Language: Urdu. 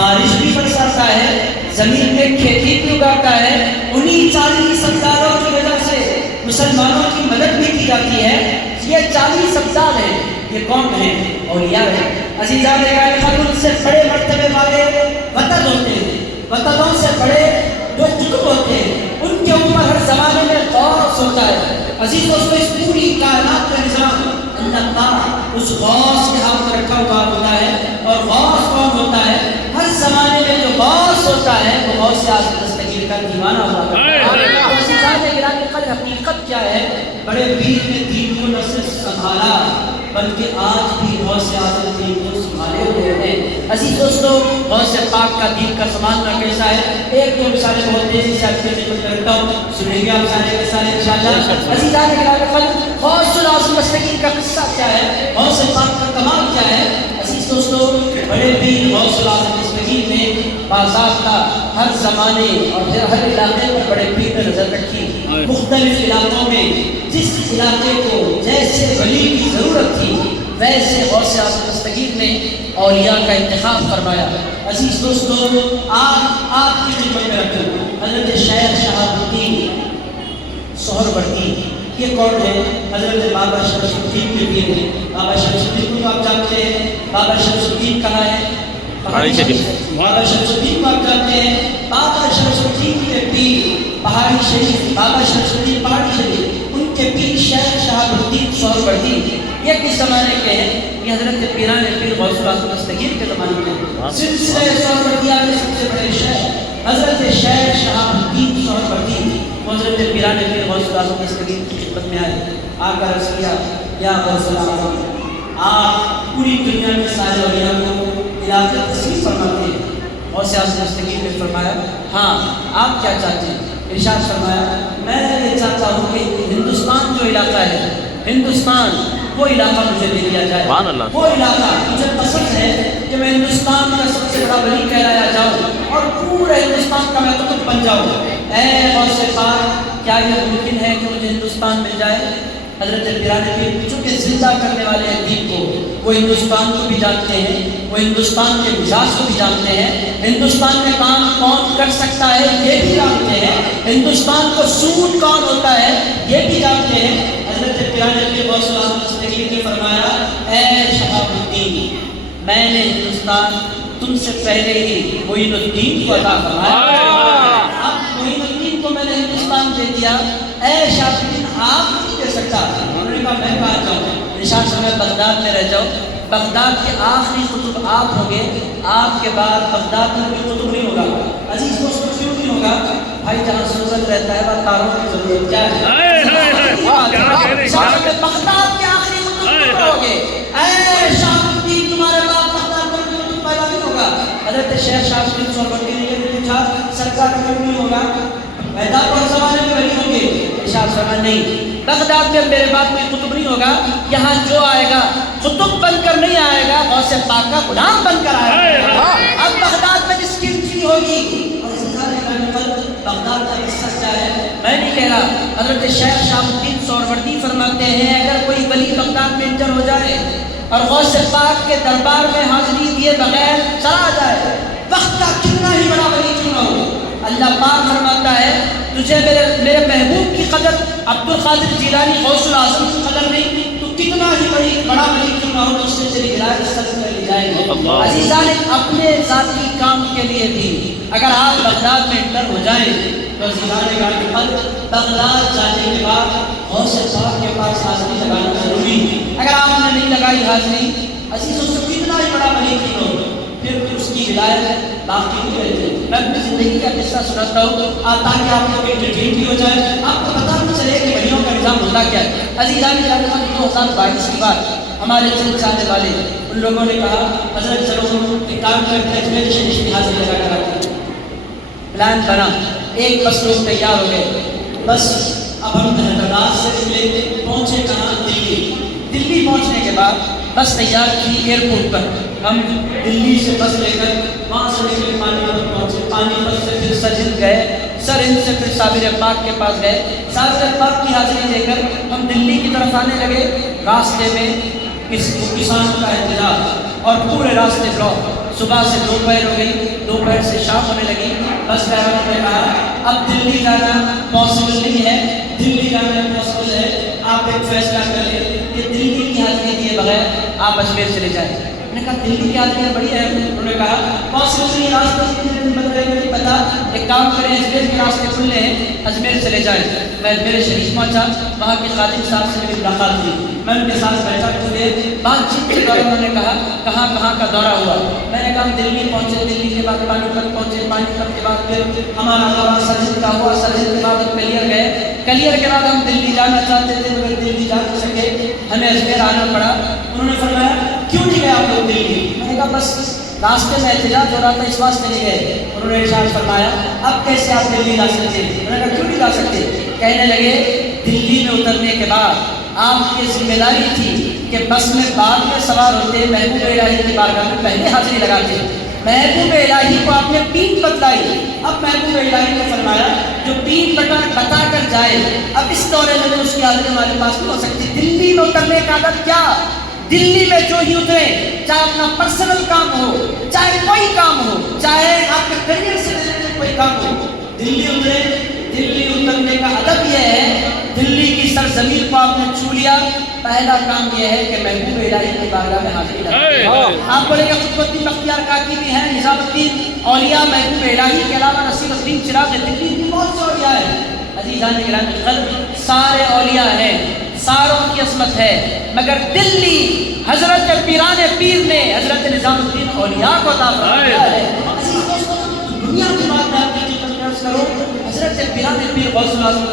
بارش بھی برساتا ہے، زمین میں کھیتی بھی اگاتا ہے، انہی 40 ابدالوں کی وجہ سے مسلمانوں کی مدد بھی کی جاتی ہے۔ یہ 40 ابدال ہیں، یہ کون ہیں؟ اولیاء ہیں۔ عزیزان غالب ان سے بڑے مرتبے والے وطن ہوتے ہیں، وطنوں سے بڑے جو قطب ہوتے ہیں، ان کے اوپر ہر زمانے میں غوث ہوتا ہے۔ عزیز دوستو، اس پوری کائنات کا نظام اللہ تعالیٰ اس غوث کے ہاتھ میں رکھا ہوا ہوتا ہے۔ اور غوث کون ہوتا ہے؟ ہر زمانے میں جو غوث ہوتا ہے وہ غوث اعظم دستگیر کا دیوانہ ہوا کرتا ہے۔ عزیزان گرامی قدر، حقیقت کیا ہے؟ بڑے پیر نے دین کو نہ صرف سنبھالا بلکہ آج بھی غوث اعظم دین کو سنبھالے ہوئے ہیں۔ عزیز دوستو، غوث پاک کا دین کا سنبھالنا کیسا ہے؟ ایک دو مثالیں بہت تیزی سے آپ کے ذکر کرتا ہوں، سنیں گے آپ سارے کے سارے انشاءاللہ۔ عزیزان گرامی، غوث اعظم دستگیر کا قصہ کیا ہے؟ غوث پاک کا کمال کیا ہے؟ عزیز دوستو، بڑے پیر غوث اعظم دستگیر نے باضابطہ ہر زمانے اور ہر علاقے پر بڑے پیر نے نظر رکھی۔ مختلف علاقوں میں جس علاقے کو جیسے ولی کی ضرورت تھی ویسے غوث اعظم دستگیر نے اولیاء کا انتخاب فرمایا۔ عزیز دوستو، آپ کی خدمت میں رکھوں حضرت شیخ شہاب الدین سہروردی۔ یہ کون ہے؟ حضرت بابا شمس الدین کے پیر ہیں۔ بابا شمس الدین کو آپ جانتے ہیں؟ بابا شمس الدین کہاں ہے؟ پہاڑی شریف۔ بابا شمس الدین کو آپ جانتے ہیں؟ بابا شمس الدین کے پیر پہاڑی شریف، بابا شمس الدین پہاڑی شریف، ان کے پیر شیخ شہاب الدین سہروردی۔ یہ کس زمانے کے ہیں؟ یہ حضرت پیران پیر غوث اعظم دستگیر کے زمانے کے ہیں۔ سلسلہ سہروردیہ کے سب سے بڑے شیخ حضرت شیخ شہاب الدین سہروردی حضرت پیران پیر غوث اعظم دستگیر کی خدمت میں آئے، آ کر عرض کیا، یا غوث اعظم، آپ پوری دنیا میں سارے اولیاء کو علاقے تسلیم فرماتے ہیں۔ غوث اعظم دستگیر نے فرمایا، ہاں، آپ کیا چاہتے ہیں؟ ارشاد فرمایا، میں یہ چاہتا ہوں کہ ہندوستان جو علاقہ ہے، ہندوستان وہ علاقہ مجھے دے دیا جائے۔ وہ علاقہ مجھے پسند ہے کہ میں ہندوستان کا سب سے بڑا ولی کہلایا جاؤں اور پورے ہندوستان کا میں قطب بن جاؤں۔ اے غوث پاک، کیا یہ ممکن ہے کہ مجھے ہندوستان مل جائے؟ حضرت پیران پیر چونکہ زندہ کرنے والے ہیں دین کو، وہ ہندوستان کو بھی جانتے ہیں، وہ ہندوستان کے مزاج کو بھی جانتے ہیں، ہندوستان میں کام کون کر سکتا ہے یہ بھی جانتے ہیں، ہندوستان کو سود کون ہوتا ہے یہ بھی جانتے ہیں۔ حضرت پیران پیر غوث اعظم دستگیر نے فرمایا، اے شہاب الدین، میں نے ہندوستان تم سے پہلے ہی معین الدین کو عطا فرمایا، اب معین الدین کو میں نے ہندوستان دے دیا، اے شہاب الدین آپ نہیں دے سکتا۔ انہوں نے کہا میں کہاں جاؤں؟ ارشاد فرمایا، بغداد میں رہ جاؤ، بغداد کے آخری قطب آپ ہوں گے، آپ کے بعد بغداد میں کوئی قطب نہیں ہوگا۔ عزیز دوستو، کیوں نہیں ہوگا؟ بھائی جہاں سورج رہتا ہے وہاں تاروں کی ضرورت کیا ہے؟ بغداد کے آخری قطب تم ہوگے، اے شہاب الدین، تمہارے بعد بغداد میں کوئی قطب پیدا نہیں ہوگا۔ حضرت شیخ شہاب الدین سہروردی نے یہ پوچھا، سرکار کیوں نہیں ہوگا؟ پیدا تو زمانے میں ولی ہوں گے۔ ارشاد فرمایا، نہیں، بغداد میں میرے بعد کوئی قطب نہیں ہوگا، یہاں جو آئے گا قطب بن کر نہیں آئے گا، غوث پاک کا غلام بن کر آئے گا۔ اب بغداد میں جس کی انٹری ہوگی، بغداد کا قصہ کیا ہے میں نہیں کہہ رہا، حضرت شیخ شہاب الدین سہروردی فرماتے ہیں، اگر کوئی ولی بغداد میں انٹر ہو جائے اور غوث پاک کے دربار میں حاضری دیے بغیر چلا جائے، وقت کا کتنا ہی بڑا ولی کیوں نہ ہو، اللہ پاک فرماتا ہے تجھے میرے محبوب کی قدر، عبد القادر جیلانی غوث الاعظم کی قدر نہیں، تو کتنا ہی بڑا ولی کیوں نہ ہو، تو اس سے تیری ہدایت سلسلہ لی جائے گی۔ عزیزان، اپنے ذاتی کام کے لیے بھی اگر آپ بغداد میں انٹر ہو جائیں تو عزیزان بغداد جانے کے بعد غوث پاک کے پاس حاضری لگانا ضروری ہے۔ اگر آپ نے نہیں لگائی حاضری، عزیز اس کو کتنا ہی بڑا ولی کیوں ہو، پھر اس کی ہدایت باقی نہیں رہتی۔ میں اپنی زندگی کا قصہ سناتا ہوں تاکہ آپ کو ایک ڈیٹیل بھی ہو جائے، آپ کو پتہ بھی چلے کہ ولیوں کا نظام ہوتا کیا ہے۔ عزیزان 2022 کی بات، ہمارے چند چاہنے والے ان لوگوں نے کہا، حضرت چلو ایک کام کرتے ہیں، تمہیں جشن کی حاضری لگا کر آتے ہیں۔ پلان بنا، ایک بس لوگ تیار ہو گئے، بس اب ہم حیدرآباد سے نکلے، پہنچے کہاں؟ دلی۔ دلی پہنچنے کے بعد بس تیار کی ایئرپورٹ پر، ہم دلی سے بس لے کر وہاں سے نکلے، پانی پت پہنچے، پانی پت سے پھر سرہند گئے، سرہند سے پھر صابر پاک کے پاس گئے، صابر پاک کی حاضری لے کر ہم دلی کی طرف آنے لگے۔ راستے میں کس کسان کا انتظار اور پورے راستے بلاک، صبح سے دوپہر ہو گئی، دوپہر سے شام ہونے لگی، بس ڈرائیور نے کہا اب دلی جانا پاسبل نہیں ہے، دلی جانا پاسبل ہے، آپ ایک فیصلہ کر لیں کہ دلی کی حاضری دیے بغیر آپ اجمیر چلے جائیں۔ میں نے کہا دلی کی حاضری بڑی ہے، انہوں نے کہا پاسبل نہیں، راستے نہیں پتا، ایک کام کریں اجمیر کے راستے کھلے ہیں، اجمیر چلے جائیں۔ میں اجمیر شریف پہنچا، وہاں کے خادم صاحب سے میری ملاقات ہوئی، میں ان کے ساتھ بیٹھا، بات چیت کے دوران انہوں نے کہا کہاں کہاں کا دورہ ہوا، میں نے کہا ہم دلی پہنچے، دلی کے بعد پانی پت پہنچے، پانی پت کے بعد پھر ہمارا دورہ سرحد کا ہوا، سرحد کے بعد ہم کلیئر گئے، کلیئر کے بعد ہم دلی جانا چاہتے تھے مگر دلی جا نہیں سکے، ہمیں اجمیر آنا پڑا۔ انہوں نے فرمایا کیوں نہیں گئے آپ لوگ دلی؟ میں نے کہا بس راستے میں احتجاج ہو رہا تھا اس واسطے نہیں گئے۔ انہوں نے ارشاد فرمایا اب کیسے آپ دلی جا سکتے؟ میں نے کہا کیوں نہیں جا سکتے؟ کہنے لگے دلی میں اترنے کے بعد آپ کی ذمہ داری تھی کہ بس میں بعد میں سوار ہوتے، محبوب الہی کی بارگاہ میں پہلے حاضری لگاتے، محبوب الہی کو آپ نے پیٹھ بتلائی، اب محبوب الہی نے فرمایا جو پیٹھ بتا کر جائے، اب اس دورے میں اس کی حاضری ہمارے پاس نہیں ہو سکتی۔ دلی میں اترنے کا ادب کیا؟ دلی میں جو ہی اترے، چاہے اپنا پرسنل کام ہو، چاہے کوئی کام ہو، چاہے آپ کے کریئر سے ریلیٹڈ کوئی کام ہو، دلی اترے۔ دلی اترنے کا ادب یہ ہے، دلی کی سرزمین کو آپ نے چھو لیا، پہلا کام یہ ہے کہ محبوب الہی کی بارگاہ میں حاضری لگائیں۔ آپ بولے کہ قطب الدین بختیار کاکی بھی ہیں، نظام الدین اولیاء محبوب الہی کے علاوہ نصیر الدین چراغ دلی بھی بہت سے اولیاء ہیں۔ عزیزان گرامی قلب، سارے اولیاء ہیں، ساروں کی عصمت ہے، مگر دلی حضرت پیران پیر نے حضرت نظام الدین اولیاء کو عطا فرمایا ہے۔ عزیز دوستو، دنیا کی بات میں آپ کی خدمت میں عرض کروں، حضرت پیران پیر غوث الاعظم